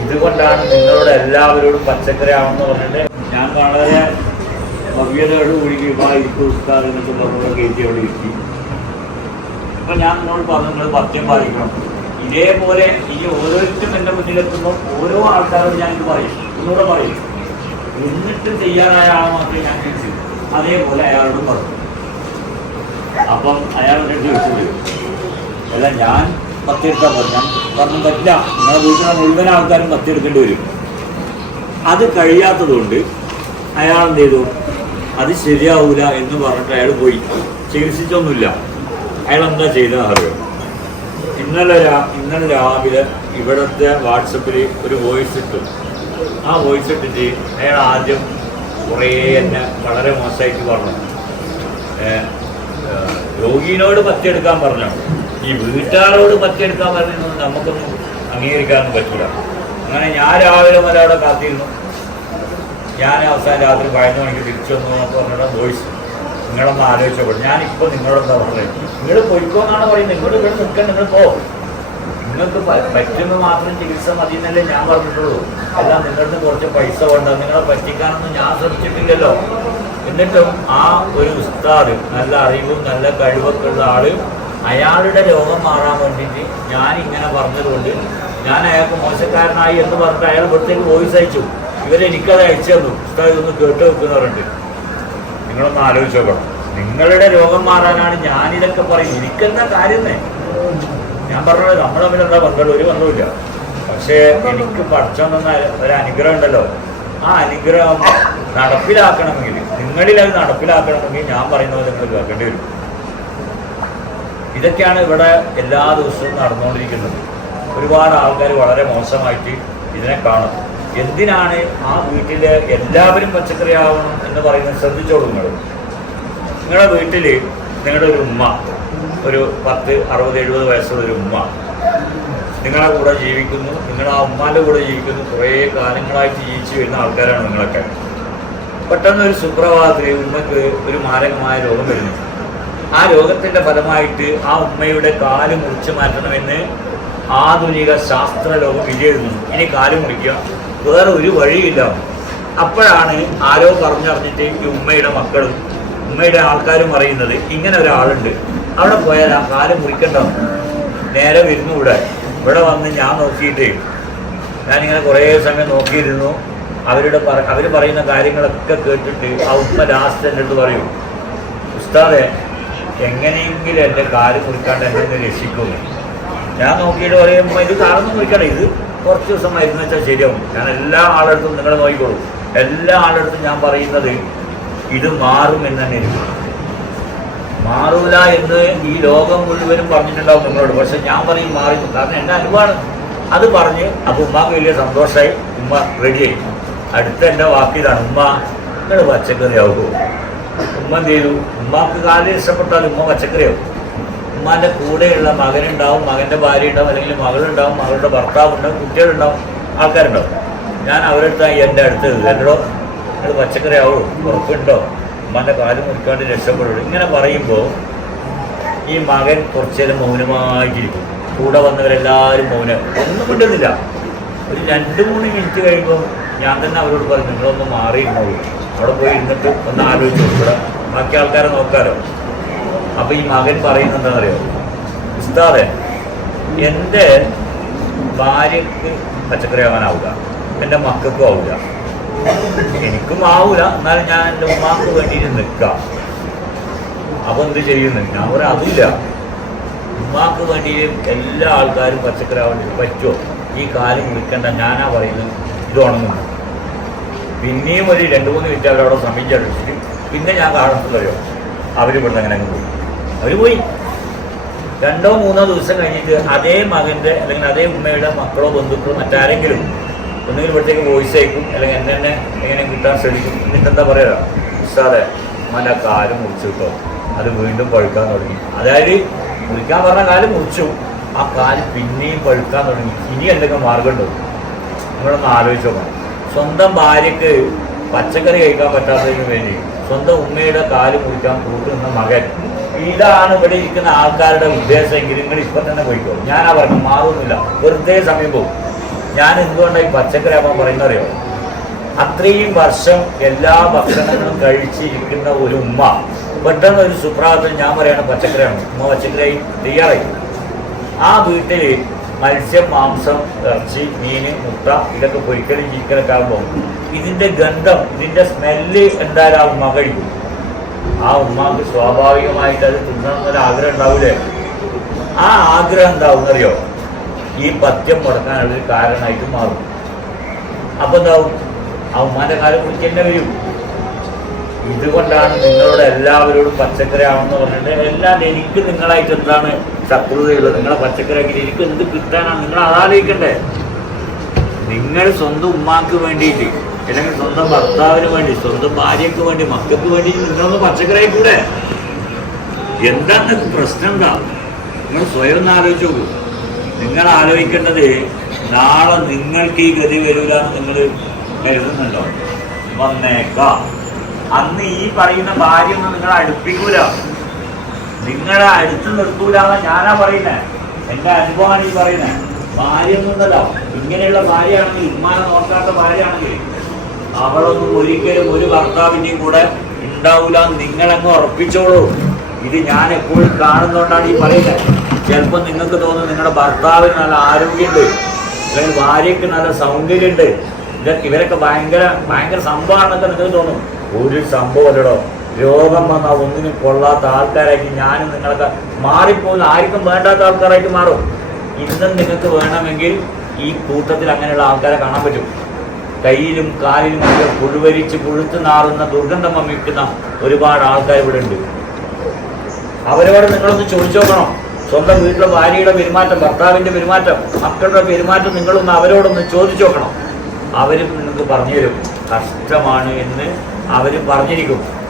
ഇതുകൊണ്ടാണ് നിങ്ങളോട് എല്ലാവരോടും പച്ചക്കറി ആണെന്ന് പറഞ്ഞിട്ട് ഞാൻ വളരെ ഭവ്യതയോട് കൂടി വിവാഹിക്കും ഉസ്താദ് എന്നൊക്കെ പറഞ്ഞ കയറ്റിയോട് കിട്ടി അപ്പൊ ഞാൻ നിന്നോട് പറഞ്ഞത് പത്യം പാലിക്കണം. ഇതേപോലെ ഇനി ഓരോരുത്തരും എന്റെ മുന്നിലെത്തുമ്പോൾ ഓരോ ആൾക്കാരോട് ഞാൻ ഇത് പറയും. ഒന്നുകൂടെ പറയും. എന്നിട്ട് ചെയ്യാനായ ആളെ മാത്രമേ ഞാൻ കേട്ടു അതേപോലെ അയാളോട് പറഞ്ഞു അപ്പം അയാൾ ചോദിച്ചത് അല്ല ഞാൻ പത്തിയെടുക്കാൻ പറഞ്ഞു. പറഞ്ഞു പറ്റില്ല നിങ്ങളെ വീട്ടിലെ മുഴുവൻ ആൾക്കാരും പത്തിയെടുക്കേണ്ടി വരും. അത് കഴിയാത്തതുകൊണ്ട് അയാൾ എന്ത് ചെയ്തു? അത് ശരിയാവൂല എന്ന് പറഞ്ഞിട്ട് അയാൾ പോയി. ചികിത്സിച്ചൊന്നുമില്ല. അയാൾ എന്താ ചെയ്തത് അറിയോ? ഇന്നലെ ഇന്നലെ രാവിലെ ഇവിടുത്തെ വാട്സപ്പിൽ ഒരു വോയിസ് ഇട്ടു. ആ വോയിസ് ഇട്ടിട്ട് അയാൾ ആദ്യം കുറേ എന്നെ വളരെ മോശമായിട്ട് പറഞ്ഞു. രോഗീനോട് പറ്റിയെടുക്കാൻ പറഞ്ഞു? ഈ വീട്ടുകാരോട് പറ്റിയെടുക്കാൻ പറയുന്നത് നമുക്കൊന്നും അംഗീകരിക്കാനൊന്നും പറ്റില്ല അങ്ങനെ ഞാൻ രാവിലെ മുതൽ അവിടെ കാത്തിരുന്നു. ഞാൻ അവസാനം രാത്രി പതിനൊന്ന് മണിക്ക് തിരിച്ചു വന്നു എന്നൊക്കെ പറഞ്ഞിട്ട് വോയിസ് നിങ്ങളൊന്ന് ആലോചിച്ചപ്പോൾ ഞാനിപ്പോൾ നിങ്ങളോട് എന്താ പറഞ്ഞത്? നിങ്ങൾ പൊയ്ക്കോന്നാണ് പറയുന്നത്. നിങ്ങൾ ഇവിടെ നിൽക്കാൻ നിങ്ങൾ പോ. നിങ്ങൾക്ക് പറ്റുന്ന മാത്രം ചികിത്സ മതി എന്നല്ലേ ഞാൻ പറഞ്ഞിട്ടുള്ളൂ. എല്ലാം നിങ്ങളുടെ കുറച്ച് പൈസ കൊണ്ട് നിങ്ങളെ പറ്റിക്കാനൊന്നും ഞാൻ ശ്രമിച്ചിട്ടില്ലല്ലോ. എന്നിട്ടും ആ ഒരു ഉസ്താദ് നല്ല അറിവും നല്ല കഴിവൊക്കെ ഉള്ള ആൾ അയാളുടെ രോഗം മാറാൻ വേണ്ടിയിട്ട് ഞാൻ ഇങ്ങനെ പറഞ്ഞതുകൊണ്ട് ഞാൻ അയാൾക്ക് മോശക്കാരനായി എന്ന് പറഞ്ഞിട്ട് അയാൾ ഇവിടത്തേക്ക് വോയിസ് അയച്ചു. ഇവരെനിക്കത് അയച്ചു തന്നു. ഇതൊന്ന് കേട്ട് വെക്കുന്ന പറഞ്ഞിട്ട്. നിങ്ങളൊന്ന് ആലോചിച്ച് നോക്കണം. നിങ്ങളുടെ രോഗം മാറാനാണ് ഞാനിതൊക്കെ പറയും എനിക്കെന്താ കാര്യമേ ഞാൻ പറഞ്ഞത് നമ്മൾ തമ്മിൽ എന്താ പറഞ്ഞത് ഒരു ബന്ധമില്ല പക്ഷേ എനിക്ക് പഠിച്ചോണ്ടെന്ന ഒരു അനുഗ്രഹം ഉണ്ടല്ലോ. ആ അനുഗ്രഹം നടപ്പിലാക്കണമെങ്കിൽ നിങ്ങളിൽ അത് നടപ്പിലാക്കണമെങ്കിൽ ഞാൻ പറയുന്നത് നിങ്ങൾ കേൾക്കേണ്ടി വരും. ഇതൊക്കെയാണ് ഇവിടെ എല്ലാ ദിവസവും നടന്നുകൊണ്ടിരിക്കുന്നത്. ഒരുപാട് ആൾക്കാർ വളരെ മോശമായിട്ട് ഇതിനെ കാണും എന്തിനാണ് ആ വീട്ടിലെ എല്ലാവരും പച്ചക്കറി ആവണം എന്ന് പറയുന്നത് ശ്രദ്ധിച്ചോളൂ നിങ്ങൾ. നിങ്ങളുടെ വീട്ടിൽ നിങ്ങളുടെ ഒരു ഉമ്മ ഒരു പത്ത് അറുപത് എഴുപത് വയസ്സുള്ള ഒരു ഉമ്മ നിങ്ങളെ കൂടെ ജീവിക്കുന്നു. നിങ്ങൾ ആ ഉമ്മാന്റെ കൂടെ ജീവിക്കുന്നു. കുറേ കാലങ്ങളായിട്ട് ജീവിച്ചു വരുന്ന ആൾക്കാരാണ് നിങ്ങളൊക്കെ. പെട്ടെന്ന് ഒരു സുപ്രഭാതത്തിൽ ഉമ്മക്ക് ഒരു മാരകമായ രോഗം വരുന്നു. ആ രോഗത്തിന്റെ ഫലമായിട്ട് ആ ഉമ്മയുടെ കാൽ മുറിച്ചു മാറ്റണമെന്ന് ആധുനിക ശാസ്ത്ര ലോകം വിജയിക്കുന്നു ഇനി കാൽ മുറിക്കുക. വേറെ ഒരു വഴിയില്ല. അപ്പോഴാണ് ആരോ പറഞ്ഞറിഞ്ഞിട്ട് ഈ ഉമ്മയുടെ മക്കളും ഉമ്മയുടെ ആൾക്കാരും പറയുന്നത് ഇങ്ങനെ ഒരാളുണ്ട്. അവിടെ പോയാൽ ആ കാൽ മുറിക്കണ്ട. നേരെ വരുന്നു ഇവിടെ. ഇവിടെ വന്ന് ഞാൻ നോക്കിയിട്ട് ഞാനിങ്ങനെ കുറേ സമയം നോക്കിയിരുന്നു. അവരുടെ അവർ പറയുന്ന കാര്യങ്ങളൊക്കെ കേട്ടിട്ട് ആ ഉമ്മ ലാസ്റ്റ് എന്റെ അടുത്ത് പറയും ഉസ്താദെ എങ്ങനെയെങ്കിലും എന്റെ കാൽ കുറിക്കാണ്ട് എന്നെ ഒന്ന് രക്ഷിക്കുന്നു ഞാൻ നോക്കിയിട്ട് പറയുമ്പോൾ ഇത് കാലൊന്നും കുറിക്കണം ഇത് കുറച്ച് ദിവസം മരുന്ന് വെച്ചാൽ ശരിയാവും. ഞാൻ എല്ലാ ആളെടുത്തും നിങ്ങളെ നോക്കിക്കോളും. എല്ലാ ആളെടുത്തും ഞാൻ പറയുന്നത് ഇത് മാറും എന്ന് തന്നെ ഇരിക്കും. മാറൂല എന്ന് ഈ ലോകം മുഴുവനും പറഞ്ഞിട്ടുണ്ടാവും നിങ്ങളോട്. പക്ഷെ ഞാൻ പറയും മാറി കാരണം എന്റെ അനുഭവമാണ് അത് പറഞ്ഞ് അപ്പോൾ ഉമ്മാക്ക് വലിയ സന്തോഷമായി ഉമ്മ റെഡിയായി അടുത്ത എന്റെ വാക്കിലാണ് ഉമ്മ നിങ്ങൾ പച്ചക്കറി ആവുമോ ഉമ്മ ചെയ്തു ഉമ്മാക്ക് കാൽ ഇഷ്ടപ്പെട്ടാൽ ഉമ്മ പച്ചക്കറിയാവും. ഉമ്മാന്റെ കൂടെയുള്ള മകനുണ്ടാവും മകന്റെ ഭാര്യ ഉണ്ടാവും അല്ലെങ്കിൽ മകളുണ്ടാവും മകളുടെ ഭർത്താവ് ഉണ്ടാവും കുട്ടികളുണ്ടാവും ആൾക്കാരുണ്ടാവും. ഞാൻ അവരെടുത്താൽ എന്റെ അടുത്ത് എന്നോടോ നിങ്ങൾ പച്ചക്കറി ആവുള്ളൂ ഉറപ്പുണ്ടോ? ഉമ്മാന്റെ കാൽ മുറിക്കാണ്ട് രക്ഷപ്പെടുള്ളൂ. ഇങ്ങനെ പറയുമ്പോൾ ഈ മകൻ കുറച്ചു നേരം മൗനമായിട്ടിരിക്കും. കൂടെ വന്നവരെല്ലാവരും മൗനം. ഒന്നും കിട്ടുന്നില്ല ഒരു രണ്ട് മൂന്ന് മിനിറ്റ് കഴിയുമ്പോൾ ഞാൻ തന്നെ അവരോട് പറഞ്ഞു നിങ്ങളൊന്ന് മാറിയിരുന്നോളൂ. അവിടെ പോയി ഇരുന്നിട്ട് ഒന്ന് ആലോചിച്ചു ഇവിടെ ബാക്കി ആൾക്കാരെ നോക്കാലോ. അപ്പൊ ഈ മകൻ പറയുന്നത് എന്താണെന്നറിയോ? ഉസ്താദെ എന്റെ ഭാര്യക്ക് പച്ചക്കറി ആവാനാവില്ല എന്റെ മക്കൾക്കും ആവുക എനിക്കും ആവൂല. എന്നാലും ഞാൻ എന്റെ ഉമ്മാക്ക് വേണ്ടിയിട്ട് നിൽക്കാം. അപ്പൊ എന്ത് ചെയ്യുന്നു? ഞാൻ പറയാം അതില്ല ഉമ്മാക്ക് വേണ്ടിയിട്ട് എല്ലാ ആൾക്കാരും പച്ചക്കറി ആവാൻ പറ്റുമോ? ഈ കാലം വിളിക്കേണ്ട. ഞാനാ പറയുന്നത്. ഇത് ഉണങ്ങുന്നു. പിന്നെയും ഒരു രണ്ട് മൂന്ന് മിനിറ്റ് അവരവിടെ ശ്രമിച്ചടിച്ചിട്ട് പിന്നെ ഞാൻ കാണത്തില്ലല്ലോ അവർ ഇവിടുന്ന് അങ്ങനെ അങ്ങ് പോയി. അവർ പോയി. രണ്ടോ മൂന്നോ ദിവസം കഴിഞ്ഞിട്ട് അതേ മകന്റെ അല്ലെങ്കിൽ അതേ ഉമ്മയുടെ മക്കളോ ബന്ധുക്കളോ മറ്റാരെങ്കിലും ഒന്നുകിൽ ഇവിടത്തേക്ക് വോയിസ് അയക്കും അല്ലെങ്കിൽ എന്നെ തന്നെ എങ്ങനെ കിട്ടാൻ ശ്രമിക്കും. എന്നിട്ട് എന്താ പറയുക ഉസ്താദെ മല കാൽ മുറിച്ചു കിട്ടോ അത് വീണ്ടും പഴുക്കാൻ തുടങ്ങി. അതായത് മുറിക്കാൻ പറഞ്ഞ കാൽ മുറിച്ചു. ആ കാൽ പിന്നെയും പഴുക്കാൻ തുടങ്ങി. ഇനി എന്തെങ്കിലും മാർഗമുണ്ടോ നിങ്ങളൊന്ന് ആലോചിച്ചോ സ്വന്തം ഭാര്യക്ക് പച്ചക്കറി കഴിക്കാൻ പറ്റാത്തതിന് വേണ്ടി സ്വന്തം ഉമ്മയുടെ കാൽ മുറിക്കാൻ കൂട്ടുന്ന മകൻ. ഇതാണ് ഇവിടെ ഇരിക്കുന്ന ആൾക്കാരുടെ ഉദ്ദേശമെങ്കിൽ നിങ്ങൾ ഇപ്പം തന്നെ പോയിക്കോ. ഞാൻ പറഞ്ഞു മാറുന്നില്ല വെറുതെ സമയം പോകും. ഞാൻ എന്തുകൊണ്ടാണ് ഈ പച്ചക്കറി ആവാൻ പറയുന്നറിയോ അത്രയും വർഷം എല്ലാ ഭക്ഷണങ്ങളും കഴിച്ചിരിക്കുന്ന ഒരു ഉമ്മ. പെട്ടെന്ന് ഒരു സുപ്രഭാതത്തിൽ ഞാൻ പറയണ പച്ചക്കറിയാണ് ഉമ്മ പച്ചക്കറി തയ്യാറായി. ആ വീട്ടിൽ മത്സ്യം മാംസം ഇറച്ചി മീൻ മുട്ട ഇതൊക്കെ പൊരിക്കലും ചിക്കനൊക്കെ ആകുമ്പോൾ ഇതിന്റെ ഗന്ധം ഇതിന്റെ സ്മെല്ല് എന്തായാലും ആ ഉമ്മ കഴിക്കും ആ ഉമ്മാക്ക് സ്വാഭാവികമായിട്ട് അത് തിന്നണം ആഗ്രഹം ഉണ്ടാവില്ലേ ആ ആഗ്രഹം എന്താവും അറിയോ? ഈ പത്യം മുടക്കാനുള്ളൊരു കാരണമായിട്ട് മാറും. അപ്പോൾ എന്താവും? ആ ഉമ്മാന്റെ കാലം കുറിച്ച് തന്നെ വരും. ഇതുകൊണ്ടാണ് നിങ്ങളോട് എല്ലാവരോടും പച്ചക്കറി ആവണമെന്ന് പറഞ്ഞിട്ട് എല്ലാം എനിക്ക് നിങ്ങളായിട്ട് എന്താണ് ശത്രുതയുള്ളത്? നിങ്ങളെ പച്ചക്കറി ആക്കി എനിക്ക് എന്ത് കിട്ടാനാണ്? നിങ്ങൾ അതാലോചിക്കണ്ടേ. നിങ്ങൾ സ്വന്തം ഉമ്മാക്ക് വേണ്ടിയിട്ട് അല്ലെങ്കിൽ സ്വന്തം ഭർത്താവിന് വേണ്ടി സ്വന്തം ഭാര്യക്ക് വേണ്ടി മക്കൾക്ക് വേണ്ടി നിങ്ങളൊന്ന് പച്ചക്കറി ആയിക്കൂടെ? എന്താണ് പ്രശ്നം എന്താ? നിങ്ങൾ സ്വയം ഒന്ന് ആലോചിച്ചു നിങ്ങൾ ആലോചിക്കേണ്ടത് നാളെ നിങ്ങൾക്ക് ഈ ഗതി വരൂലെന്ന് നിങ്ങൾ കരുതുന്നുണ്ടോ? വന്നേക്കാം. അന്ന് ഈ പറയുന്ന ഭാര്യ ഒന്നും നിങ്ങളെ അടുപ്പിക്കൂല. നിങ്ങളെ അടുത്ത് നിർത്തൂല ഞാനാ പറയുന്നേ. എന്റെ അനുഭവമാണ് ഈ പറയുന്നത് ഭാര്യ ഒന്നുണ്ടല്ലോ ഇങ്ങനെയുള്ള ഭാര്യയാണെങ്കിൽ ഉമ്മാനെ നോക്കാത്ത ഭാര്യയാണെങ്കിൽ അവളൊന്നും ഒരിക്കലും ഒരു ഭർത്താവിന്റെയും കൂടെ ഉണ്ടാവൂല നിങ്ങളങ്ങ് ഉറപ്പിച്ചോളൂ. ഇത് ഞാൻ എപ്പോഴും കാണുന്നോണ്ടാണ് ഈ പറയുന്നത് ചിലപ്പോൾ നിങ്ങൾക്ക് തോന്നും നിങ്ങളുടെ ഭർത്താവിന് നല്ല ആരോഗ്യമുണ്ട്. അല്ലെങ്കിൽ ഭാര്യയ്ക്ക് നല്ല സൗന്ദര്യമുണ്ട്. ഇവരൊക്കെ ഭയങ്കര ഭയങ്കര സംഭവമാണെന്നൊക്കെ നിങ്ങൾക്ക് തോന്നും. ഒരു സംഭവമല്ലടോ രോഗം വന്നാൽ ഒന്നിനും കൊള്ളാത്ത ആൾക്കാരായിട്ട് ഞാനും നിങ്ങളൊക്കെ മാറിപ്പോകുന്ന ആർക്കും വേണ്ടാത്ത ആൾക്കാരായിട്ട് മാറും. ഇന്നും നിങ്ങൾക്ക് വേണമെങ്കിൽ ഈ കൂട്ടത്തിൽ അങ്ങനെയുള്ള ആൾക്കാരെ കാണാൻ പറ്റും. കയ്യിലും കാലിലും ഒക്കെ പുഴുവരിച്ച് പുഴുത്ത് നാറുന്ന ദുർഗന്ധം വമിക്കുന്ന ഒരുപാട് ആൾക്കാർ ഇവിടെ ഉണ്ട്. അവരോട് നിങ്ങളൊന്ന് ചോദിച്ചു നോക്കണം. സ്വന്തം വീട്ടിലെ ഭാര്യയുടെ പെരുമാറ്റം ഭർത്താവിന്റെ പെരുമാറ്റം മക്കളുടെ പെരുമാറ്റം നിങ്ങളൊന്ന് അവരോടൊന്ന് ചോദിച്ചു നോക്കണം. അവരും നിങ്ങൾക്ക് പറഞ്ഞു തരും. കഷ്ടമാണ് എന്ന് അവരും പറഞ്ഞിരിക്കും.